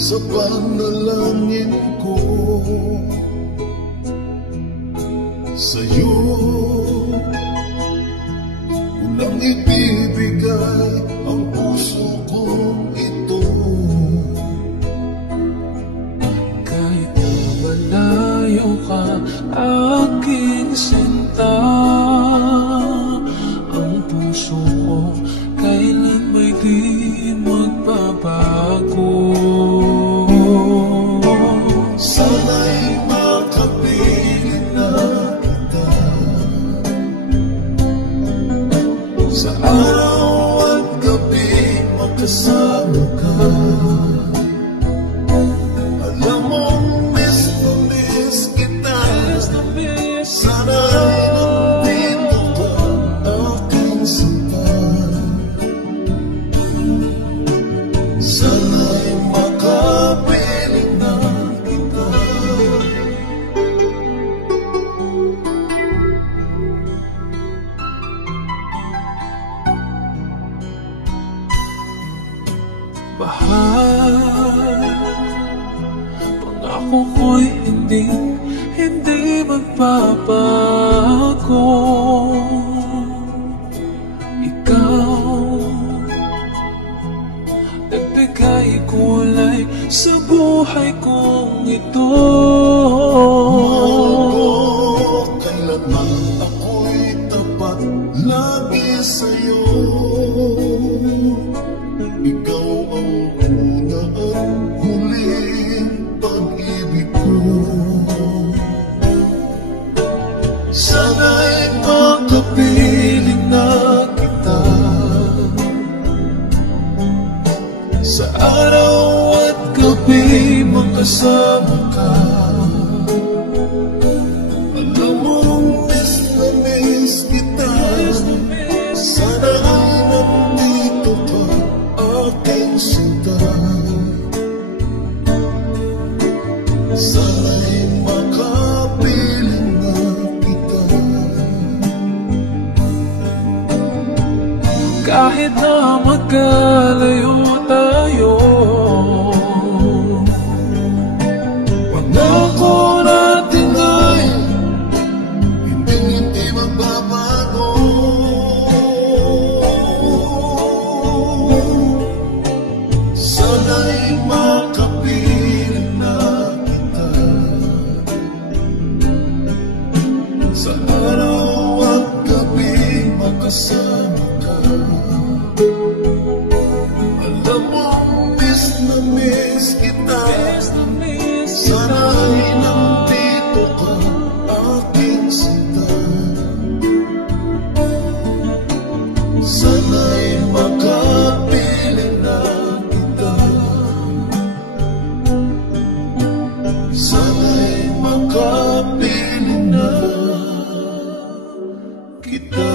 sa panalangin ko. Sa'yo unang ibibigay ang puso kong ito. Kahit na malayo ka, aking sinta, ang puso ko kailan may di magbabago. Sana'y makapiling na kita sa araw at gabi, magkasama ka. Alam mong miss na miss kita. Sana'y nandito ka, aking sinta. Sana'y makapiling na kita. Mahal, pangako ko'y hindi magbabago. Ikaw, nagbigay kulay sa buhay kong ito. Mahal ko, kailanman ako'y tapat lagi sa'yo. Ikaw ang una at huling pag-ibig ko. Sana'y makapiling na kita sa araw at gabi, magkasama ka. Alam mong miss na miss kita. Sana ay nandito ka, aking sinta. Sana'y makapiling na kita. Kahit na magkalayo tayo, pangako natin ay hindi magbabago. Sana'y makapiling na kita sa araw at gabi, magkasama ka. Alam mong miss na miss kita. Sana'y nandito ka, aking sinta. Sana'y makapiling na kita. Sana'y makapiling na kita.